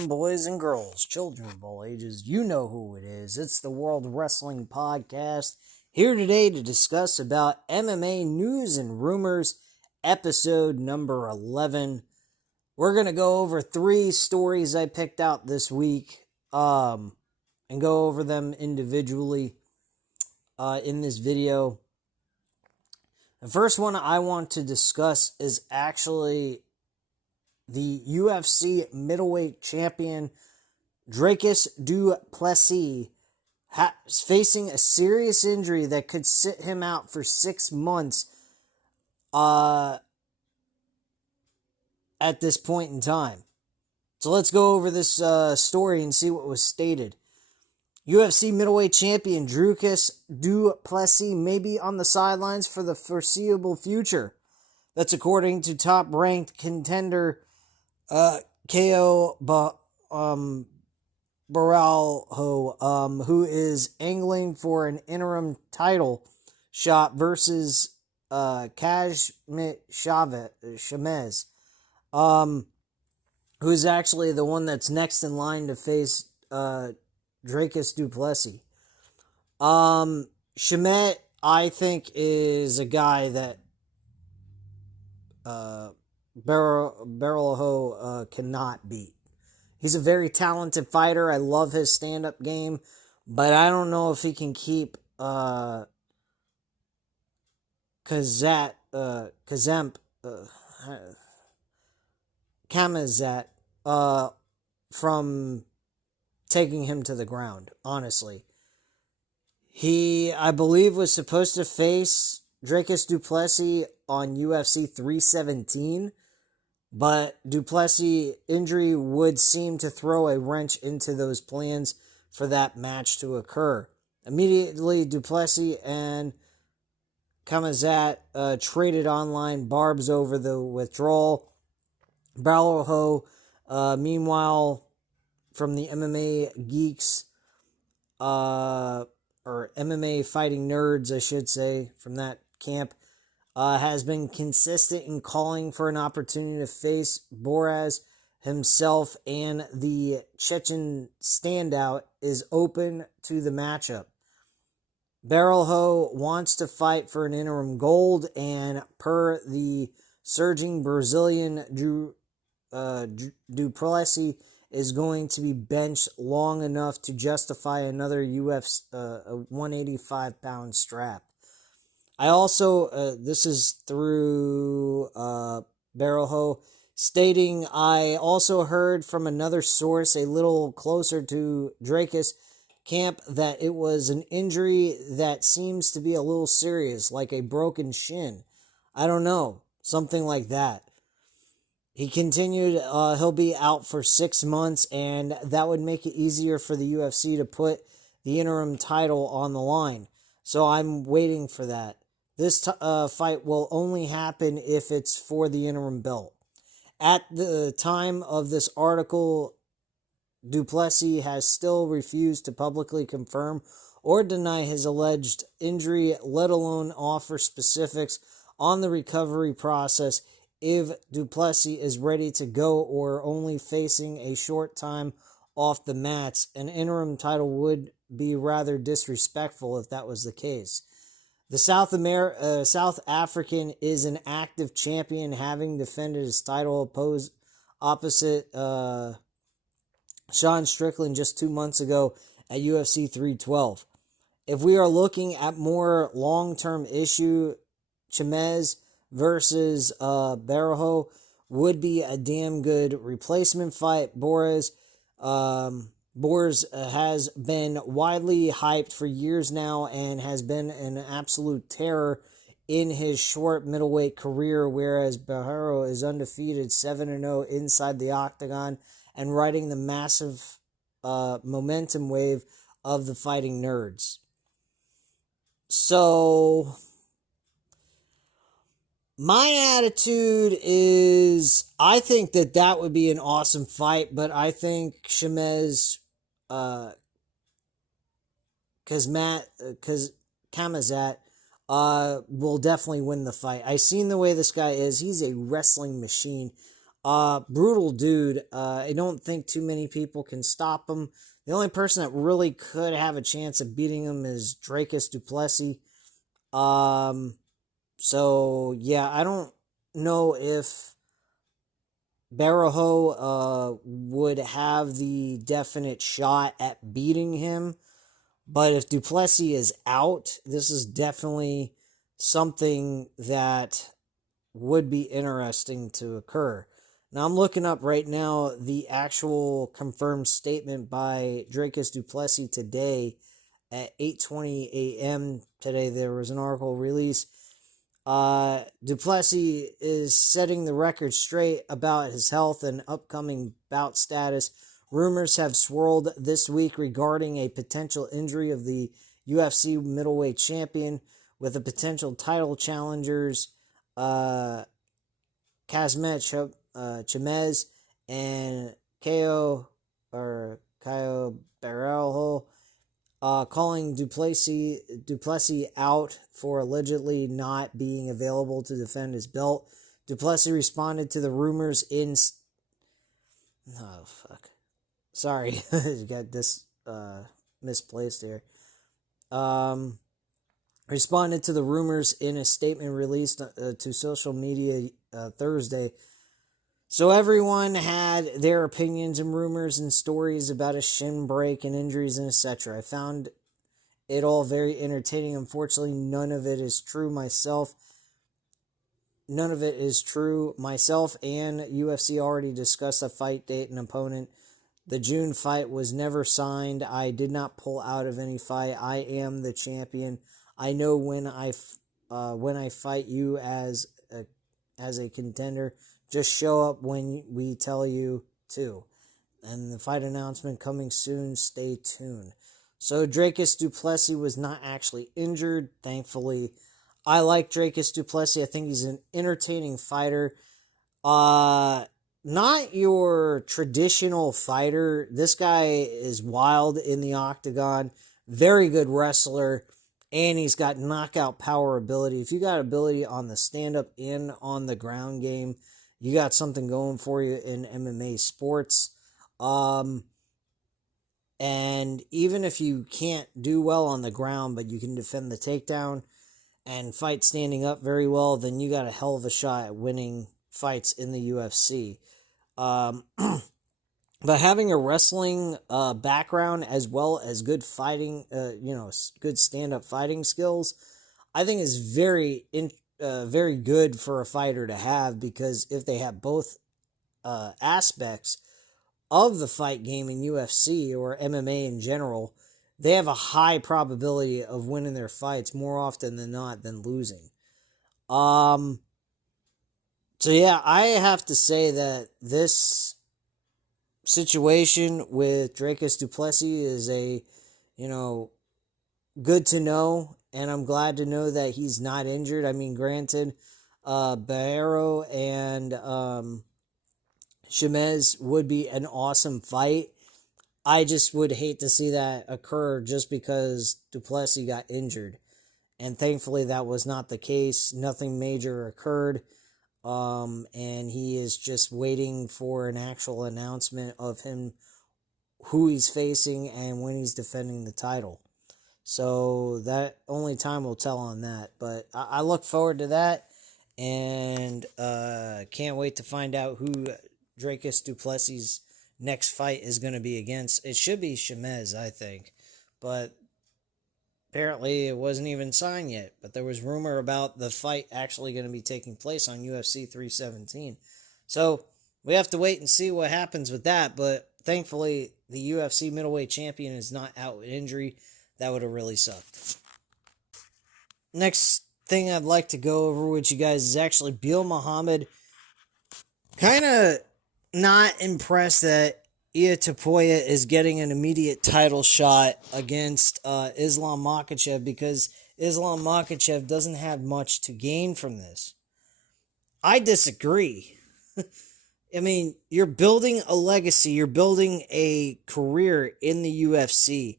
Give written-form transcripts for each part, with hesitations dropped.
gentlemen, boys and girls, children of all ages, you know who it is. It's the World Wrestling Podcast, here today to discuss about MMA news and rumors, episode number 11. We're going to go over 3 stories I picked out this week, and go over them individually in this video. The first one I want to discuss is actually the UFC middleweight champion Dricus Du Plessis is facing a serious injury that could sit him out for 6 months at this point in time. So let's go over this story and see what was stated. UFC middleweight champion Dricus Du Plessis may be on the sidelines for the foreseeable future. That's according to top-ranked contender Caio Borralho, who is angling for an interim title shot versus Khamzat Chimaev, who is actually the one that's next in line to face Dricus Du Plessis. Chimaev, I think, is a guy that Borralho cannot beat. He's a very talented fighter. I love his stand-up game, but I don't know if he can keep Khamzat from taking him to the ground, honestly. He, I believe, was supposed to face Dricus Du Plessis on UFC 317, but Du Plessis' injury would seem to throw a wrench into those plans for that match to occur. Immediately, Du Plessis and Khamzat traded online barbs over the withdrawal. Borralho, meanwhile, from the MMA Geeks, or MMA Fighting Nerds, I should say, from that camp, has been consistent in calling for an opportunity to face Borralho himself, and the Chechen standout is open to the matchup. Borralho wants to fight for an interim gold, and per the surging Brazilian Du Plessis is going to be benched long enough to justify another UFC 185-pound strap. I also, this is through Borralho, stating, I also heard from another source a little closer to Dricus' camp that it was an injury that seems to be a little serious, like a broken shin. I don't know, something like that. He continued, he'll be out for 6 months, and that would make it easier for the UFC to put the interim title on the line. So I'm waiting for that. This fight will only happen if it's for the interim belt. At the time of this article, Du Plessis has still refused to publicly confirm or deny his alleged injury, let alone offer specifics on the recovery process if Du Plessis is ready to go or only facing a short time off the mats. An interim title would be rather disrespectful if that was the case. The South African is an active champion, having defended his title opposite Sean Strickland just 2 months ago at UFC 312. If we are looking at more long-term issue, Chimaev versus Borralho would be a damn good replacement fight. Borralho has been widely hyped for years now and has been an absolute terror in his short middleweight career, whereas Borralho is undefeated 7-0 inside the octagon and riding the massive momentum wave of the Fighting Nerds. So my attitude is, I think that would be an awesome fight, but I think Chimaev, Khamzat will definitely win the fight. I've seen the way this guy is. He's a wrestling machine. Brutal dude. I don't think too many people can stop him. The only person that really could have a chance of beating him is Dracus du Plessis. So yeah, I don't know if Barajo would have the definite shot at beating him. But if du Plessis is out, this is definitely something that would be interesting to occur. Now, I'm looking up right now the actual confirmed statement by Dracus du Plessis today at 8:20 a.m. today. There was an article released. Du Plessis is setting the record straight about his health and upcoming bout status. Rumors have swirled this week regarding a potential injury of the UFC middleweight champion, with the potential title challengers Kazmet Chimez and Caio Baralho calling du Plessis out for allegedly not being available to defend his belt. Du Plessis responded to the rumors in... Oh, fuck. Sorry, got this misplaced here. Responded to the rumors in a statement released to social media Thursday. So everyone had their opinions and rumors and stories about a shin break and injuries and etc. I found it all very entertaining. Unfortunately, none of it is true. Myself and UFC already discussed a fight date and opponent. The June fight was never signed. I did not pull out of any fight. I am the champion. I know when I fight you as a contender. Just show up when we tell you to. And the fight announcement coming soon. Stay tuned. So Dracus du Plessis was not actually injured, thankfully. I like Dracus du Plessis. I think he's an entertaining fighter. Not your traditional fighter. This guy is wild in the octagon. Very good wrestler. And he's got knockout power ability. If you got ability on the stand-up and on the ground game, you got something going for you in MMA sports. And even if you can't do well on the ground, but you can defend the takedown and fight standing up very well, then you got a hell of a shot at winning fights in the UFC. But having a wrestling background as well as good fighting, good stand-up fighting skills, I think is very good for a fighter to have, because if they have both aspects of the fight game in UFC or MMA in general, they have a high probability of winning their fights more often than not than losing. So yeah, I have to say that this situation with Dracus du Plessis is good to know, and I'm glad to know that he's not injured. I mean, granted, Barrero and Chimez would be an awesome fight. I just would hate to see that occur just because du Plessis got injured. And thankfully that was not the case. Nothing major occurred. And he is just waiting for an actual announcement of him, who he's facing and when he's defending the title. So that only time will tell on that. But I look forward to that, and can't wait to find out who Dracus du Plessis' next fight is going to be against. It should be Chimez, I think. But apparently it wasn't even signed yet. But there was rumor about the fight actually going to be taking place on UFC 317. So we have to wait and see what happens with that. But thankfully, the UFC middleweight champion is not out with injury. That would have really sucked. Next thing I'd like to go over with you guys is actually Belal Muhammad. Kind of not impressed that Ilia Topuria is getting an immediate title shot against Islam Makhachev, because Islam Makhachev doesn't have much to gain from this. I disagree. I mean, you're building a legacy. You're building a career in the UFC.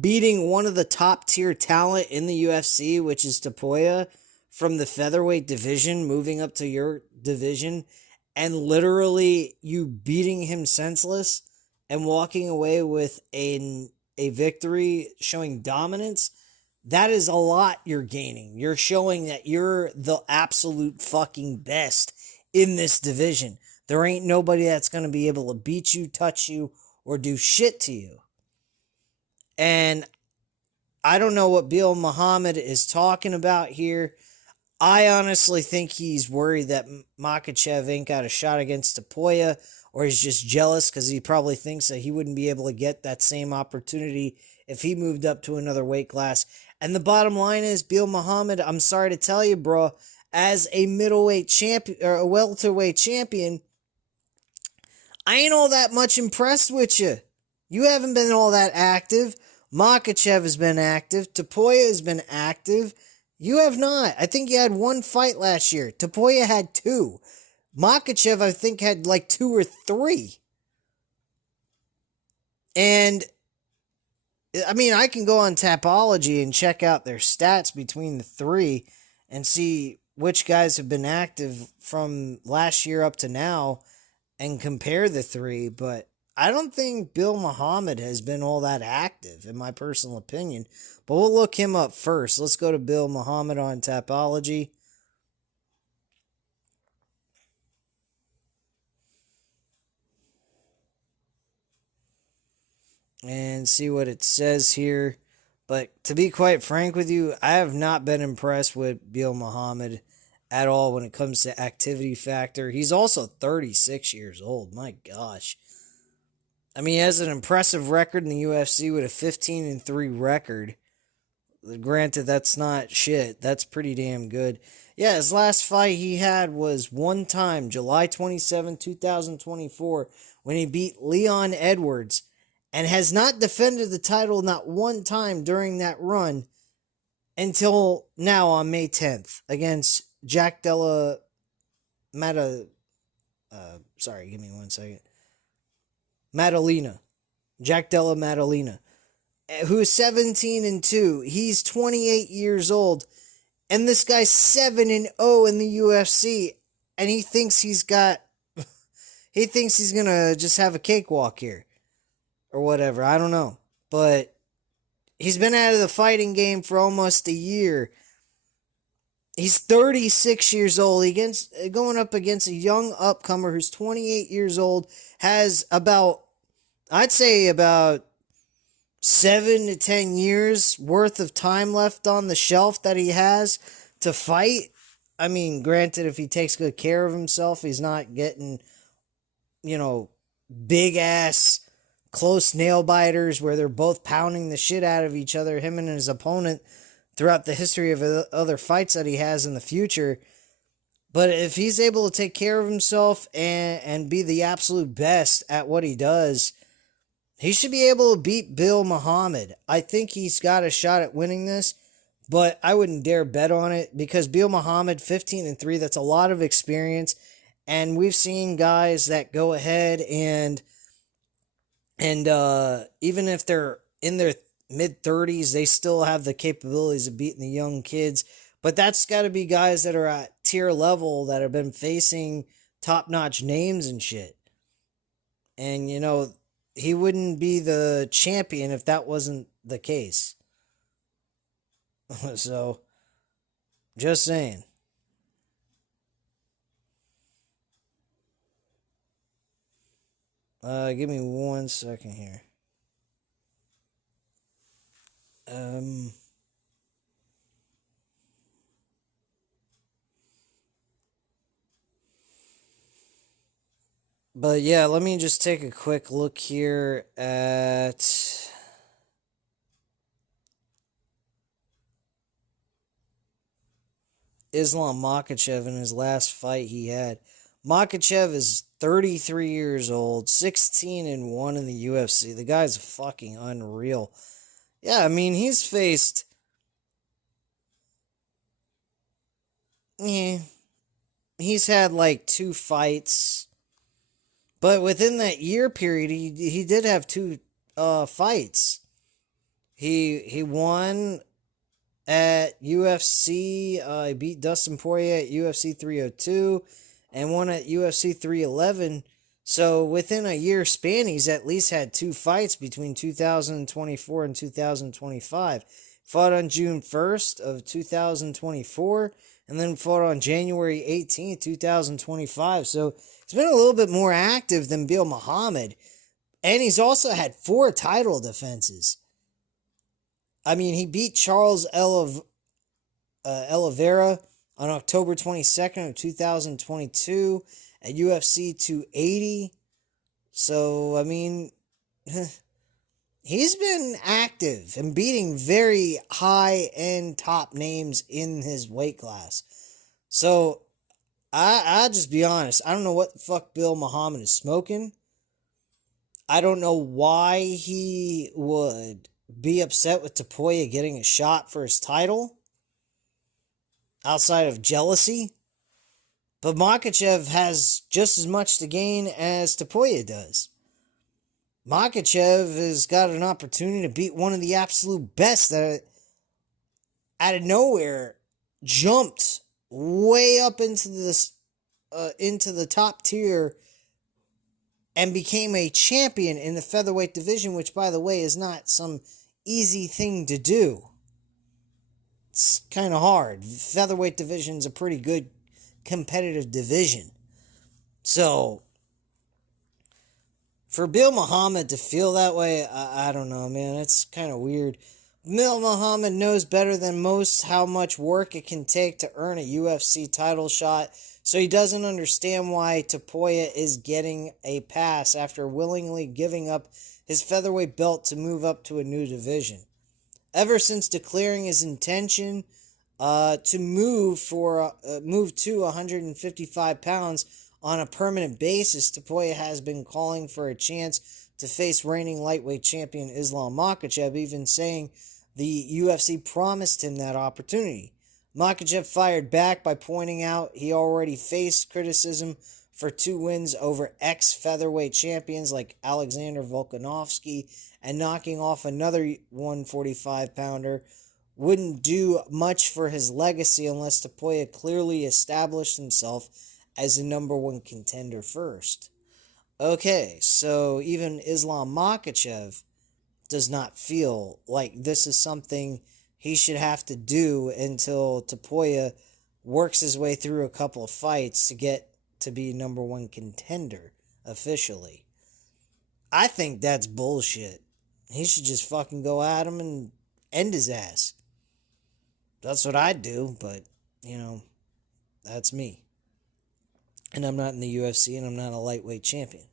Beating one of the top tier talent in the UFC, which is Topuria, from the featherweight division, moving up to your division, and literally you beating him senseless and walking away with a victory showing dominance, that is a lot you're gaining. You're showing that you're the absolute fucking best in this division. There ain't nobody that's going to be able to beat you, touch you, or do shit to you. And I don't know what Belal Muhammad is talking about here. I honestly think he's worried that Makhachev ain't got a shot against Topuria, or he's just jealous because he probably thinks that he wouldn't be able to get that same opportunity if he moved up to another weight class. And the bottom line is, Belal Muhammad, I'm sorry to tell you, bro, as a middleweight champion or a welterweight champion, I ain't all that much impressed with you. You haven't been all that active. Makhachev has been active. Topuria has been active. You have not. I think you had one fight last year. Topuria had 2. Makhachev, I think, had like 2 or 3. And, I mean, I can go on Tapology and check out their stats between the 3 and see which guys have been active from last year up to now and compare the 3, but I don't think Belal Muhammad has been all that active, in my personal opinion. But we'll look him up first. Let's go to Belal Muhammad on Tapology. And see what it says here. But to be quite frank with you, I have not been impressed with Belal Muhammad at all when it comes to activity factor. He's also 36 years old. My gosh. I mean, he has an impressive record in the UFC with a 15-3 record. Granted, that's not shit. That's pretty damn good. Yeah, his last fight he had was one time, July 27, 2024, when he beat Leon Edwards, and has not defended the title not one time during that run until now on May 10th against Jack Della sorry, give me one second. Maddalena. Jack Della Maddalena. Who is 17-2. He's 28 years old. And this guy's 7-0 in the UFC. And he thinks he's got... he thinks he's going to just have a cakewalk here. Or whatever. I don't know. But he's been out of the fighting game for almost a year. He's 36 years old. He's going up against a young upcomer who's 28 years old. Has about... I'd say about 7 to 10 years worth of time left on the shelf that he has to fight. I mean, granted, if he takes good care of himself, he's not getting, big ass close nail biters where they're both pounding the shit out of each other, him and his opponent, throughout the history of other fights that he has in the future. But if he's able to take care of himself and be the absolute best at what he does, he should be able to beat Belal Muhammad. I think he's got a shot at winning this, but I wouldn't dare bet on it because Belal Muhammad, 15-3, that's a lot of experience. And we've seen guys that go ahead and even if they're in their mid-30s, they still have the capabilities of beating the young kids. But that's got to be guys that are at tier level that have been facing top-notch names and shit. And, he wouldn't be the champion if that wasn't the case. So, just saying. Give me 1 second here. But yeah, let me just take a quick look here at Islam Makhachev in his last fight he had. Makhachev is 33 years old, 16-1 in the UFC. The guy's fucking unreal. Yeah, I mean, he's faced... Yeah. He's had like 2 fights. But within that year period, he did have 2 fights. He won at UFC. He beat Dustin Poirier at UFC 302. and one at UFC 311. So within a year span, he's at least had 2 fights between 2024 and 2025. Fought on June 1st of 2024, and then fought on January 18th, 2025. So he's been a little bit more active than Belal Muhammad. And he's also had 4 title defenses. I mean, he beat Charles Oliveira on October 22nd of 2022 at UFC 280. So, I mean, he's been active and beating very high-end top names in his weight class. So, I'll just be honest. I don't know what the fuck Belal Muhammad is smoking. I don't know why he would be upset with Topuria getting a shot for his title outside of jealousy. But Makhachev has just as much to gain as Topuria does. Makhachev has got an opportunity to beat one of the absolute best that out of nowhere jumped way up into the top tier and became a champion in the featherweight division, which, by the way, is not some easy thing to do. It's kind of hard. Featherweight division is a pretty good competitive division. So, for Belal Muhammad to feel that way, I don't know, man. It's kind of weird. Belal Muhammad knows better than most how much work it can take to earn a UFC title shot, so he doesn't understand why Topuria is getting a pass after willingly giving up his featherweight belt to move up to a new division. Ever since declaring his intention to move to 155 pounds on a permanent basis, Topuria has been calling for a chance to face reigning lightweight champion Islam Makhachev, even saying the UFC promised him that opportunity. Makhachev fired back by pointing out he already faced criticism for 2 wins over ex-featherweight champions like Alexander Volkanovski, and knocking off another 145-pounder wouldn't do much for his legacy unless Topuria clearly established himself as the number 1 contender first. Okay, so even Islam Makhachev does not feel like this is something he should have to do until Topuria works his way through a couple of fights to get to be number 1 contender officially. I think that's bullshit. He should just fucking go at him and end his ass. That's what I'd do, but, that's me. And I'm not in the UFC, and I'm not a lightweight champion.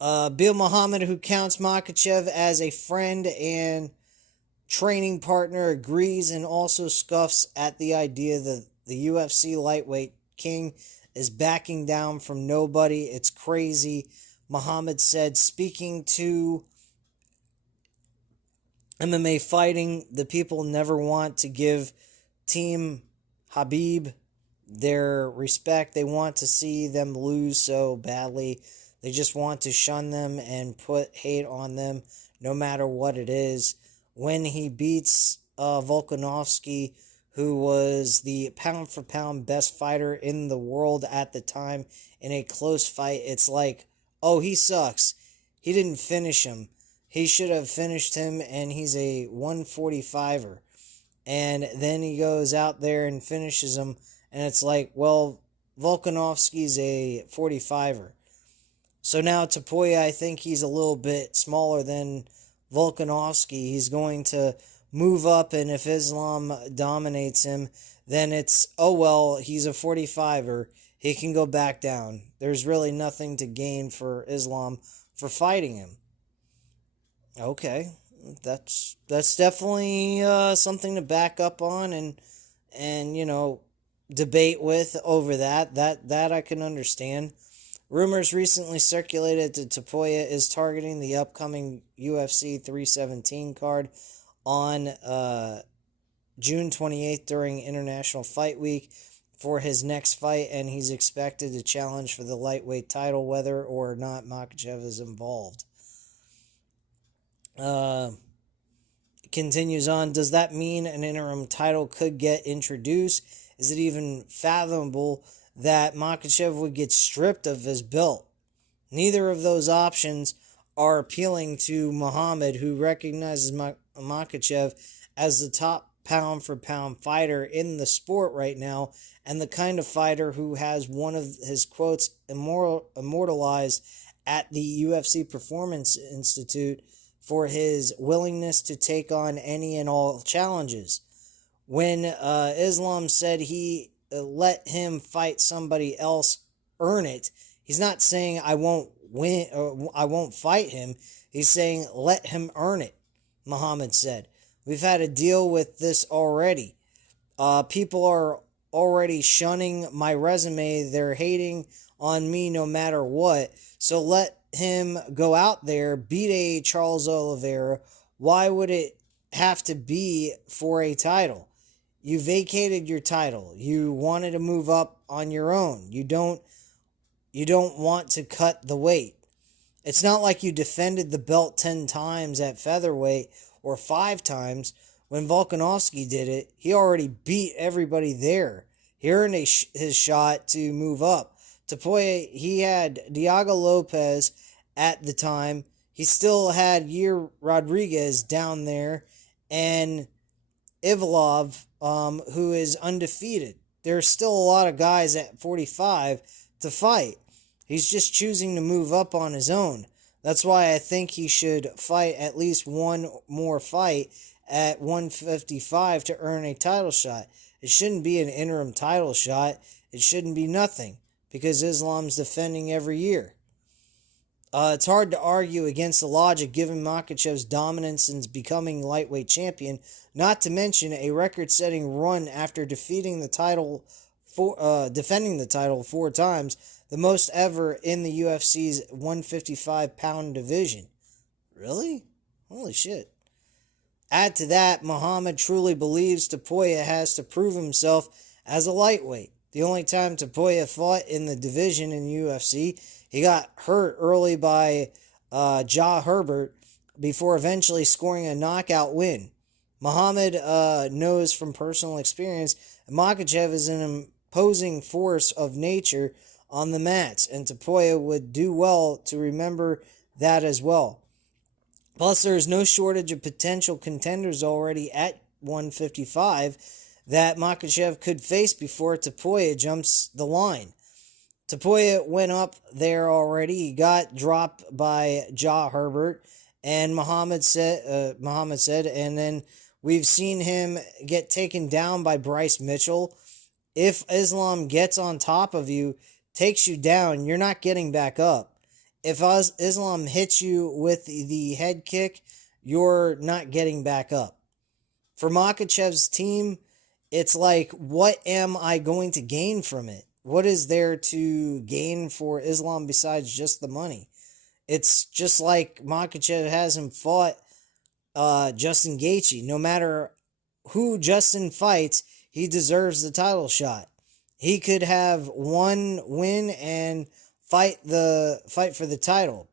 Belal Muhammad, who counts Makhachev as a friend and training partner, agrees and also scoffs at the idea that the UFC lightweight king is backing down from nobody. It's crazy, Muhammad said, speaking to MMA Fighting. The people never want to give Team Khabib their respect. They want to see them lose so badly. They just want to shun them and put hate on them no matter what it is. When he beats Volkanovski, who was the pound-for-pound best fighter in the world at the time, in a close fight, it's like, oh, he sucks. He didn't finish him. He should have finished him, and he's a 145er. And then he goes out there and finishes him, and it's like, well, Volkanovski's a 45er. So now Topuria, I think he's a little bit smaller than Volkanovski. He's going to move up, and if Islam dominates him, then it's, oh well, he's a 45er. He can go back down. There's really nothing to gain for Islam for fighting him. Okay, that's definitely something to back up on and debate with over that. That I can understand. Rumors recently circulated that Topuria is targeting the upcoming UFC 317 card on June 28th during International Fight Week for his next fight, and he's expected to challenge for the lightweight title whether or not Makhachev is involved. Continues on, does that mean an interim title could get introduced? Is it even fathomable that Makhachev would get stripped of his belt. Neither of those options are appealing to Muhammad, who recognizes Makhachev as the top pound for pound fighter in the sport right now, and the kind of fighter who has one of his quotes immortalized at the UFC Performance Institute for his willingness to take on any and all challenges. When Islam said he let him fight somebody else, earn it, he's not saying I won't win or I won't fight him. He's saying let him earn it, Muhammad said. We've had to deal with this already. People are already shunning my resume. They're hating on me no matter what. So let him go out there, beat a Charles Oliveira. Why would it have to be for a title? You vacated your title. You wanted to move up on your own. You don't want to cut the weight. It's not like you defended the belt 10 times at featherweight or 5 times. When Volkanovski did it, he already beat everybody there. He earned his shot to move up. Tapoya, he had Diego Lopez at the time. He still had Yair Rodriguez down there, and Ivalov, who is undefeated. There's still a lot of guys at 45 to fight. He's just choosing to move up on his own. That's why I think he should fight at least one more fight at 155 to earn a title shot. It shouldn't be an interim title shot. It shouldn't be nothing, because Islam's defending every year. It's hard to argue against the logic given Makhachev's dominance in becoming lightweight champion, not to mention a record-setting run after defending the title 4 times, the most ever in the UFC's 155-pound division. Really? Holy shit. Add to that, Muhammad truly believes Tapoya has to prove himself as a lightweight. The only time Tapoya fought in the division in the UFC, he got hurt early by Ja Herbert before eventually scoring a knockout win. Muhammad knows from personal experience that Makhachev is an imposing force of nature on the mats, and Tapoya would do well to remember that as well. Plus, there is no shortage of potential contenders already at 155 that Makhachev could face before Tapoya jumps the line. Tapoya went up there already. He got dropped by Ja Herbert, and Muhammad said, and then we've seen him get taken down by Bryce Mitchell. If Islam gets on top of you, takes you down, you're not getting back up. If Islam hits you with the head kick, you're not getting back up. For Makhachev's team, it's like, what am I going to gain from it? What is there to gain for Islam besides just the money? It's just like Makhachev hasn't fought Justin Gaethje. No matter who Justin fights, he deserves the title shot. He could have one win and fight for the title.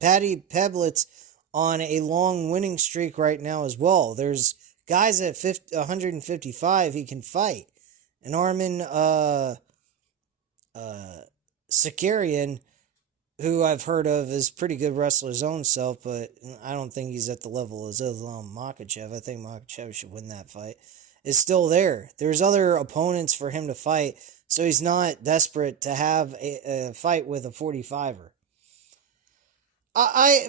Paddy Pimblett on a long winning streak right now as well. There's guys at 155 he can fight. And Arman Sakarian, who I've heard of, is pretty good wrestler his own self, but I don't think he's at the level of Islam Makhachev. I think Makhachev should win that fight. Is still there. There's other opponents for him to fight, so he's not desperate to have a fight with a 45er.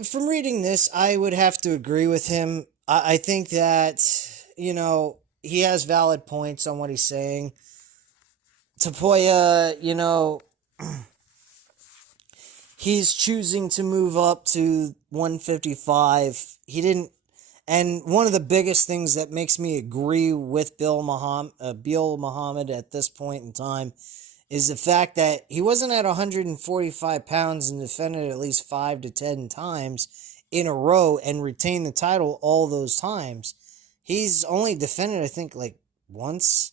From reading this, I would have to agree with him. I think that, he has valid points on what he's saying. Tapoya, he's choosing to move up to 155. He didn't. And one of the biggest things that makes me agree with Bill Muhammad at this point in time is the fact that he wasn't at 145 pounds and defended at least 5 to 10 times in a row and retained the title all those times. He's only defended, I think, once.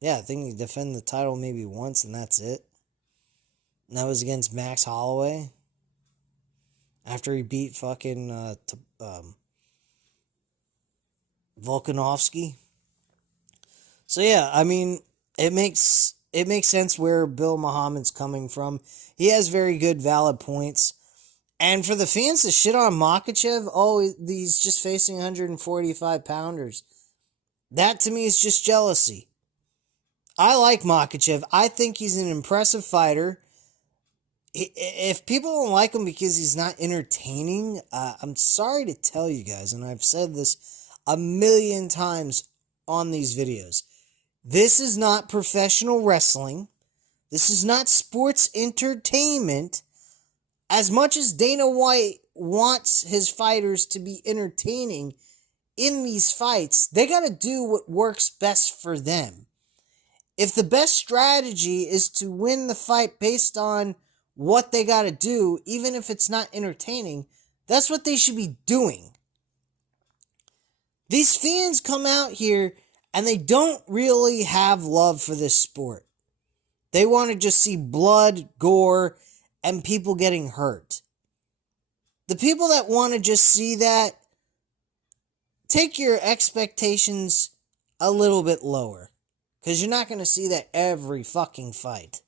Yeah, I think he defended the title maybe once, and that's it. And that was against Max Holloway. After he beat fucking Volkanovski. So yeah, I mean, it makes it makes sense where Bill Muhammad's coming from. He has very good, valid points. And for the fans to shit on Makhachev, oh, he's just facing 145 pounders. That to me is just jealousy. I like Makhachev. I think he's an impressive fighter. If people don't like him because he's not entertaining, I'm sorry to tell you guys, and I've said this a million times on these videos. This is not professional wrestling. This is not sports entertainment. As much as Dana White wants his fighters to be entertaining in these fights, they got to do what works best for them. If the best strategy is to win the fight based on what they got to do, even if it's not entertaining, that's what they should be doing. These fans come out here and they don't really have love for this sport. They want to just see blood, gore, and people getting hurt. The people that want to just see that, take your expectations a little bit lower. Because you're not going to see that every fucking fight.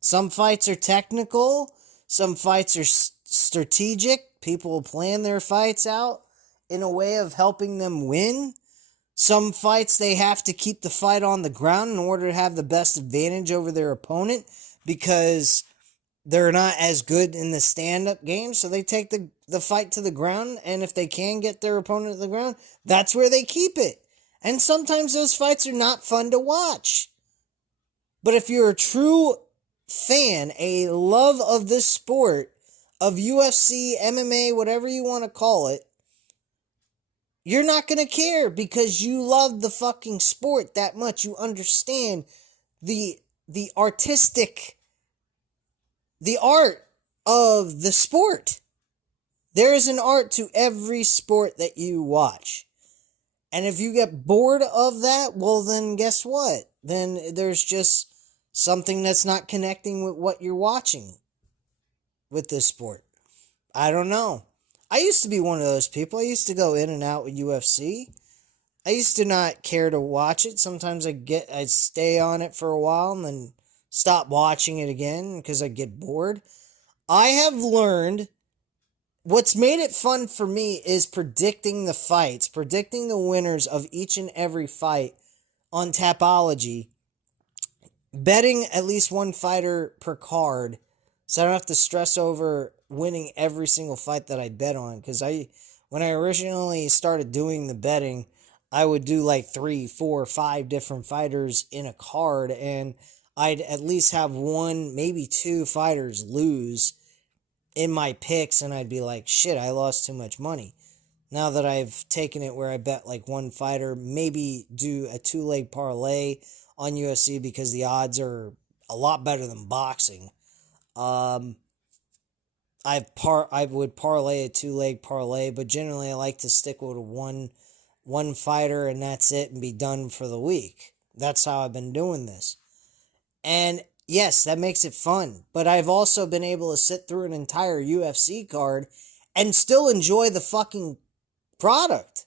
Some fights are technical. Some fights are strategic. People plan their fights out in a way of helping them win. Some fights, they have to keep the fight on the ground in order to have the best advantage over their opponent because they're not as good in the stand-up game, so they take the fight to the ground, and if they can get their opponent to the ground, that's where they keep it. And sometimes those fights are not fun to watch. But if you're a true fan, a love of this sport, of UFC, MMA, whatever you want to call it, you're not going to care because you love the fucking sport that much. You understand the artistic, the art of the sport. There is an art to every sport that you watch. And if you get bored of that, well then guess what? Then there's just something that's not connecting with what you're watching with this sport. I don't know. I used to be one of those people. I used to go in and out with UFC. I used to not care to watch it. Sometimes I'd stay on it for a while and then stop watching it again because I get bored. I have learned what's made it fun for me is predicting the fights, predicting the winners of each and every fight on Tapology, betting at least one fighter per card so I don't have to stress over winning every single fight that I bet on. Because when I originally started doing the betting, I would do like 3, 4, 5 different fighters in a card, and I'd at least have 1, maybe 2 fighters lose in my picks, and I'd be like, shit, I lost too much money. Now that I've taken it where I bet like one fighter, maybe do a 2-leg parlay on UFC because the odds are a lot better than boxing. I would parlay a 2-leg parlay, but generally I like to stick with one fighter and that's it and be done for the week. That's how I've been doing this. And yes, that makes it fun, but I've also been able to sit through an entire UFC card and still enjoy the fucking product.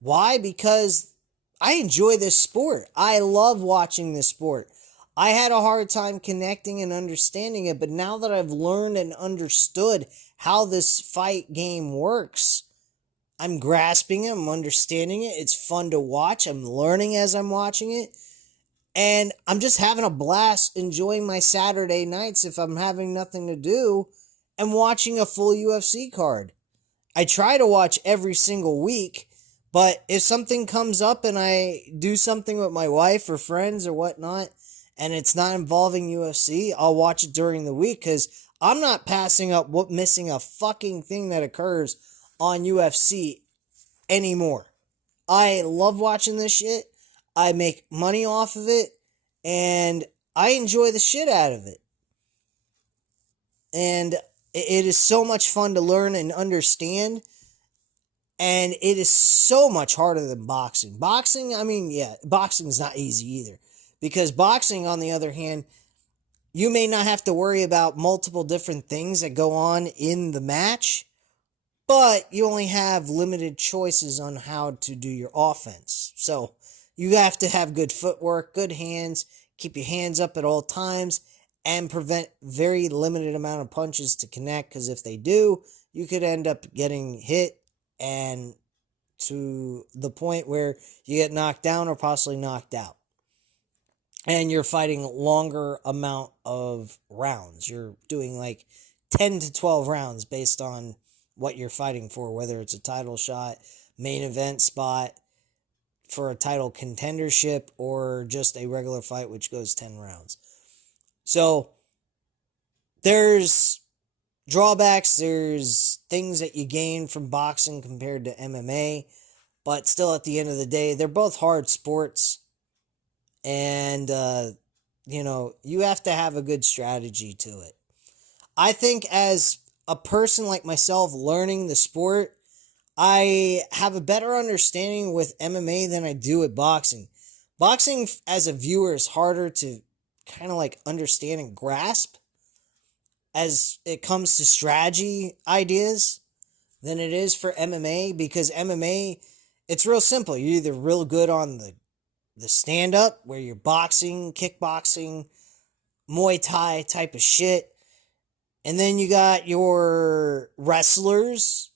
Why? Because I enjoy this sport. I love watching this sport. I had a hard time connecting and understanding it, but now that I've learned and understood how this fight game works, I'm grasping it, I'm understanding it, it's fun to watch, I'm learning as I'm watching it, and I'm just having a blast enjoying my Saturday nights if I'm having nothing to do and watching a full UFC card. I try to watch every single week, but if something comes up and I do something with my wife or friends or whatnot, and it's not involving UFC, I'll watch it during the week because I'm not passing up missing a fucking thing that occurs on UFC anymore. I love watching this shit. I make money off of it, and I enjoy the shit out of it. And it is so much fun to learn and understand, and it is so much harder than boxing. Boxing, boxing is not easy either. Because boxing, on the other hand, you may not have to worry about multiple different things that go on in the match, but you only have limited choices on how to do your offense. So, You have to have good footwork, good hands, keep your hands up at all times, and prevent very limited amount of punches to connect, because if they do, you could end up getting hit and to the point where you get knocked down or possibly knocked out. And you're fighting longer amount of rounds. You're doing like 10 to 12 rounds based on what you're fighting for, whether it's a title shot, main event spot, for a title contendership, or just a regular fight which goes 10 rounds. So there's drawbacks, there's things that you gain from boxing compared to MMA, but still at the end of the day, they're both hard sports, and you have to have a good strategy to it. I think as a person like myself learning the sport, I have a better understanding with MMA than I do with boxing. Boxing as a viewer is harder to kind of like understand and grasp as it comes to strategy ideas than it is for MMA, because MMA, it's real simple. You're either real good on the stand-up, where you're boxing, kickboxing, Muay Thai type of shit, and then you got your wrestlers,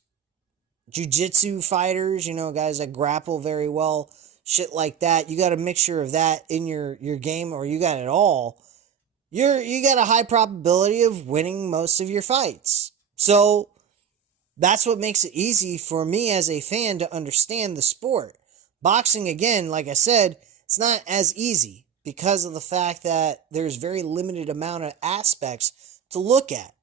jiu-jitsu fighters, guys that grapple very well, shit like that. You got a mixture of that in your game, or you got it all. You got a high probability of winning most of your fights. So that's what makes it easy for me as a fan to understand the sport. Boxing, again, like I said, it's not as easy because of the fact that there's very limited amount of aspects to look at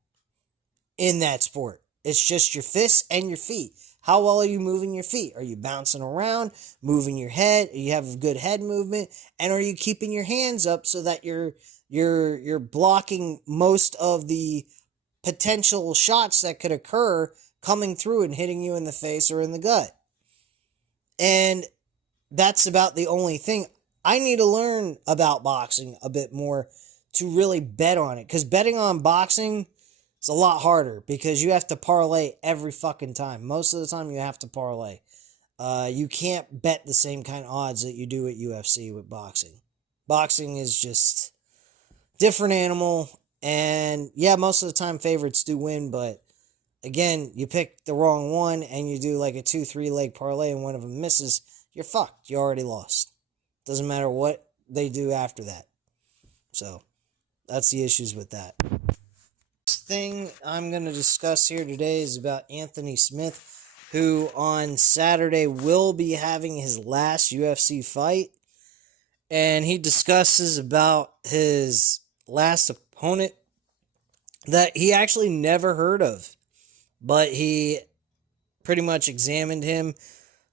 in that sport. It's just your fists and your feet. How well are you moving your feet? Are you bouncing around, moving your head? You have a good head movement, and are you keeping your hands up so that you're blocking most of the potential shots that could occur coming through and hitting you in the face or in the gut? And that's about the only thing. I need to learn about boxing a bit more to really bet on it, because betting on boxing, it's a lot harder because you have to parlay every fucking time. Most of the time you have to parlay. You can't bet the same kind of odds that you do at UFC with boxing. Boxing is just different animal. And yeah, most of the time favorites do win, but again, you pick the wrong one and you do like a 2-3 leg parlay and one of them misses, you're fucked. You already lost. Doesn't matter what they do after that. So that's the issues with that. Thing I'm going to discuss here today is about Anthony Smith, who on Saturday will be having his last UFC fight, and he discusses about his last opponent that he actually never heard of, but he pretty much examined him,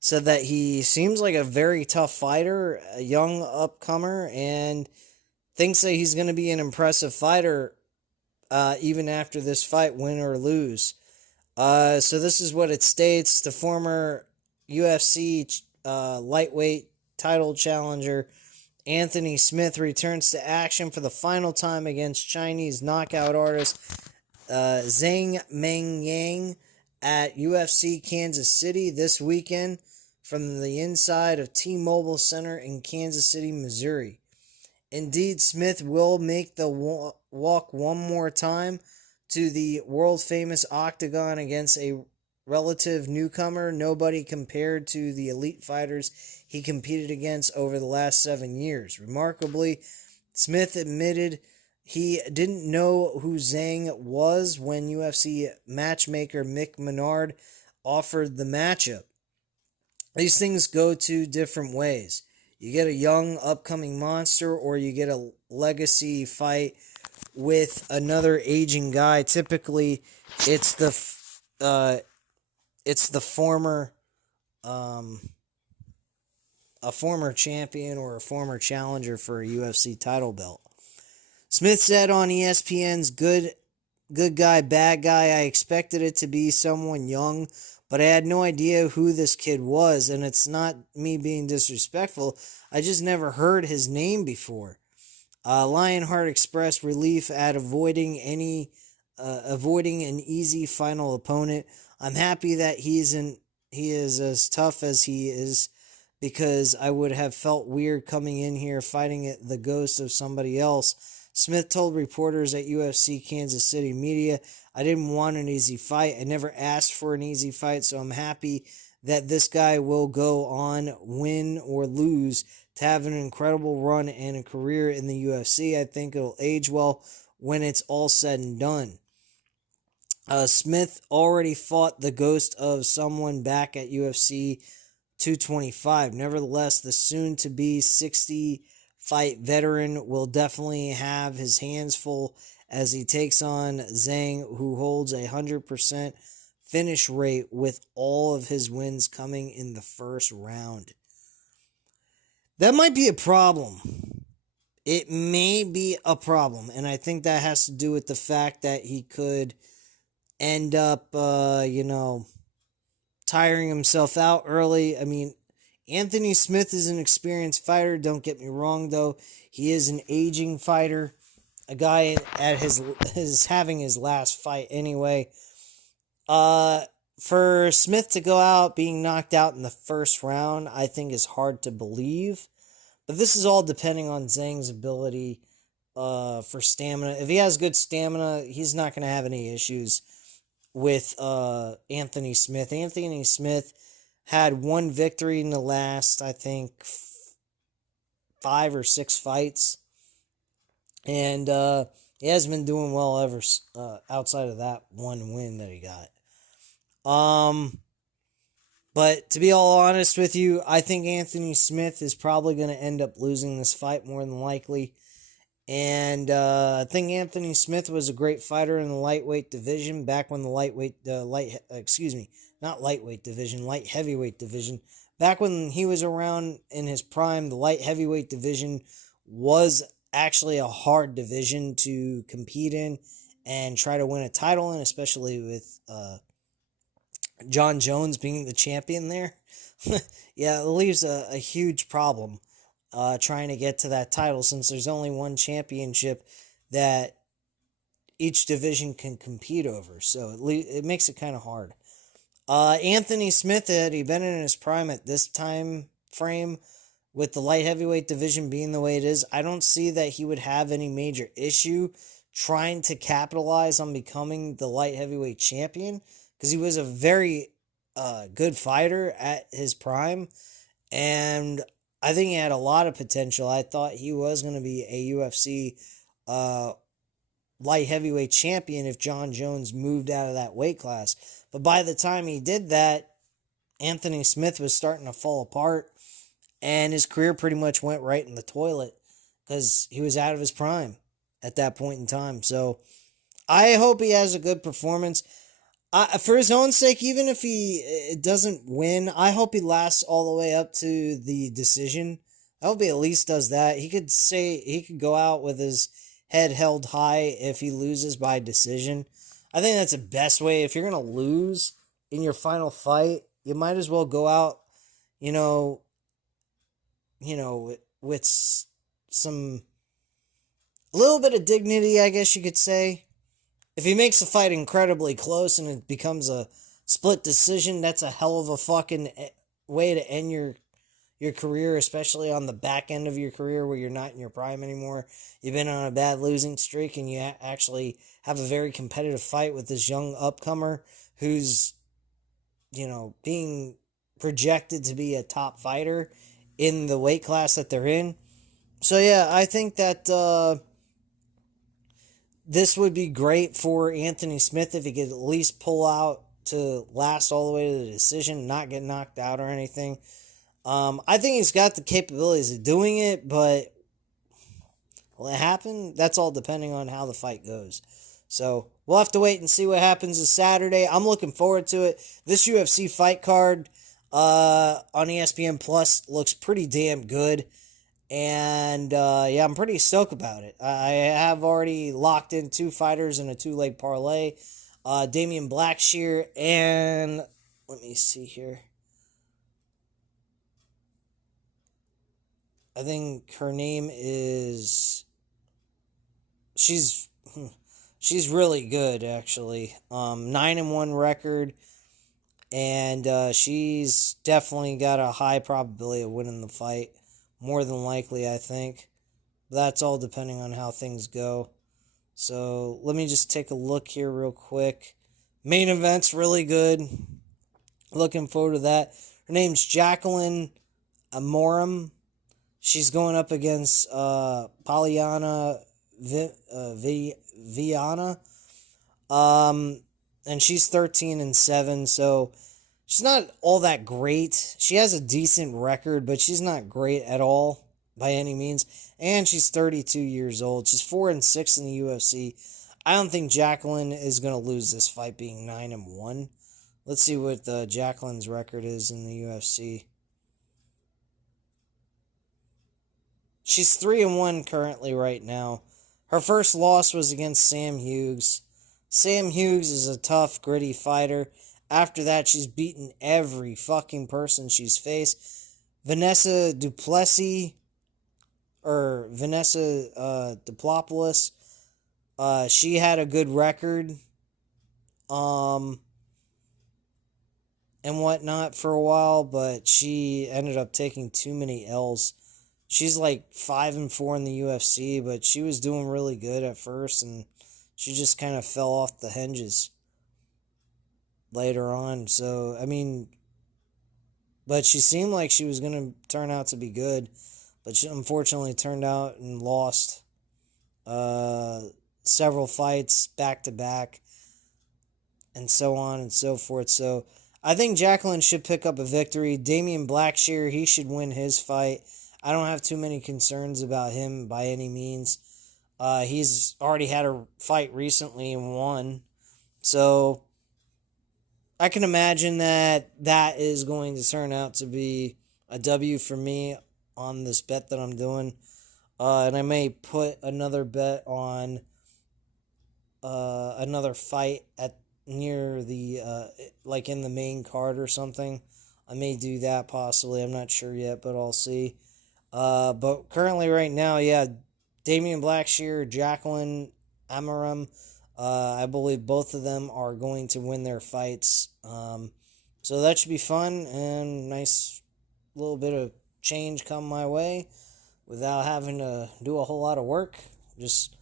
said that he seems like a very tough fighter, a young upcomer, and thinks that he's going to be an impressive fighter even after this fight, win or lose. So this is what it states. The former UFC lightweight title challenger Anthony Smith returns to action for the final time against Chinese knockout artist Zhang Mengyang at UFC Kansas City this weekend from the inside of T-Mobile Center in Kansas City, Missouri. Indeed, Smith will make the walk one more time to the world-famous octagon against a relative newcomer, nobody compared to the elite fighters he competed against over the last 7 years. Remarkably, Smith admitted he didn't know who Zhang was when UFC matchmaker Mick Menard offered the matchup. These things go two different ways. You get a young, upcoming monster, or you get a legacy fight with another aging guy. Typically, it's the former, a former champion or a former challenger for a UFC title belt. Smith said on ESPN's Good Guy, Bad Guy, I expected it to be someone young, but I had no idea who this kid was, and it's not me being disrespectful. I just never heard his name before. Lionheart expressed relief at avoiding an easy final opponent. I'm happy that he is as tough as he is. because I would have felt weird coming in here fighting the ghost of somebody else. Smith told reporters at UFC Kansas City Media, I didn't want an easy fight. I never asked for an easy fight, so I'm happy that this guy will go on, win or lose, to have an incredible run and a career in the UFC. I think it'll age well when it's all said and done. Smith already fought the ghost of someone back at UFC 225. Nevertheless, the soon-to-be 60-fight veteran will definitely have his hands full as he takes on Zhang, who holds a 100% finish rate with all of his wins coming in the first round. That might be a problem. It may be a problem, and I think that has to do with the fact that he could end up, tiring himself out early. I mean, Anthony Smith is an experienced fighter. Don't get me wrong, though. He is an aging fighter. A guy at his having his last fight anyway. For Smith to go out being knocked out in the first round, I think is hard to believe. But this is all depending on Zhang's ability for stamina. If he has good stamina, he's not going to have any issues with Anthony Smith. Anthony Smith had one victory in the last, I think, 5 or 6 fights. And he hasn't been doing well ever outside of that one win that he got. But to be all honest with you, I think Anthony Smith is probably going to end up losing this fight more than likely. And I think Anthony Smith was a great fighter in the lightweight division back when the light heavyweight division. Back when he was around in his prime, the light heavyweight division was actually a hard division to compete in and try to win a title in, especially with John Jones being the champion there. Yeah, it leaves a huge problem trying to get to that title, since there's only one championship that each division can compete over. So it makes it kind of hard. Anthony Smith, had he been in his prime at this time frame, with the light heavyweight division being the way it is, I don't see that he would have any major issue trying to capitalize on becoming the light heavyweight champion, because he was a very good fighter at his prime, and I think he had a lot of potential. I thought he was going to be a UFC light heavyweight champion if John Jones moved out of that weight class. But by the time he did that, Anthony Smith was starting to fall apart, and his career pretty much went right in the toilet because he was out of his prime at that point in time. So I hope he has a good performance. For his own sake, even if he doesn't win, I hope he lasts all the way up to the decision. I hope he at least does that. He could go out with his head held high if he loses by decision. I think that's the best way. If you're going to lose in your final fight, you might as well go out, with some a little bit of dignity, I guess you could say. If he makes the fight incredibly close and it becomes a split decision, that's a hell of a fucking way to end your career, especially on the back end of your career where you're not in your prime anymore. You've been on a bad losing streak, and you actually have a very competitive fight with this young upcomer who's, being projected to be a top fighter in the weight class that they're in. So yeah, I think that this would be great for Anthony Smith if he could at least pull out to last all the way to the decision, not get knocked out or anything. I think he's got the capabilities of doing it, but will it happen? That's all depending on how the fight goes. So we'll have to wait and see what happens this Saturday. I'm looking forward to it. This UFC fight card on ESPN Plus looks pretty damn good. And yeah, I'm pretty stoked about it. I have already locked in 2 fighters in a 2-leg parlay. Damian Blackshear and let me see here. I think her name is. She's really good, actually. 9-1 record, And she's definitely got a high probability of winning the fight. More than likely, I think. That's all depending on how things go. So let me just take a look here real quick. Main event's really good. Looking forward to that. Her name's Jacqueline Amorim. She's going up against Polyana Viana. And she's 13-7, so she's not all that great. She has a decent record, but she's not great at all by any means. And she's 32 years old. She's 4-6 in the UFC. I don't think Jacqueline is going to lose this fight, being 9-1. Let's see what Jacqueline's record is in the UFC. She's 3-1 currently right now. Her first loss was against Sam Hughes. Sam Hughes is a tough, gritty fighter. After that, she's beaten every fucking person she's faced. Vanessa Duplessis, or Vanessa Diplopoulos, she had a good record, and whatnot for a while, but she ended up taking too many L's. She's like 5-4 in the UFC, but she was doing really good at first, and she just kind of fell off the hinges later on. So, I mean, but she seemed like she was going to turn out to be good, but she unfortunately turned out and lost several fights back to back, and so on and so forth. So, I think Jacqueline should pick up a victory. Damian Blackshear, he should win his fight. I don't have too many concerns about him by any means. He's already had a fight recently and won. So I can imagine that is going to turn out to be a W for me on this bet that I'm doing. And I may put another bet on another fight at near the like in the main card or something. I may do that possibly. I'm not sure yet, but I'll see. But currently right now, yeah, Damian Blackshear, Jacqueline Amorim, I believe both of them are going to win their fights. So that should be fun and nice little bit of change come my way without having to do a whole lot of work. Just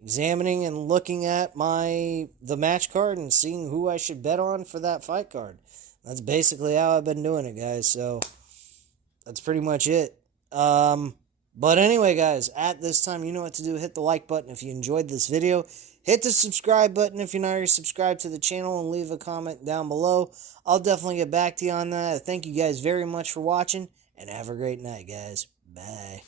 examining and looking at the match card and seeing who I should bet on for that fight card. That's basically how I've been doing it, guys. So that's pretty much it. But anyway, guys, at this time, you know what to do. Hit the like button if you enjoyed this video. Hit the subscribe button if you're not already subscribed to the channel, and leave a comment down below. I'll definitely get back to you on that. Thank you guys very much for watching, and have a great night, guys. Bye.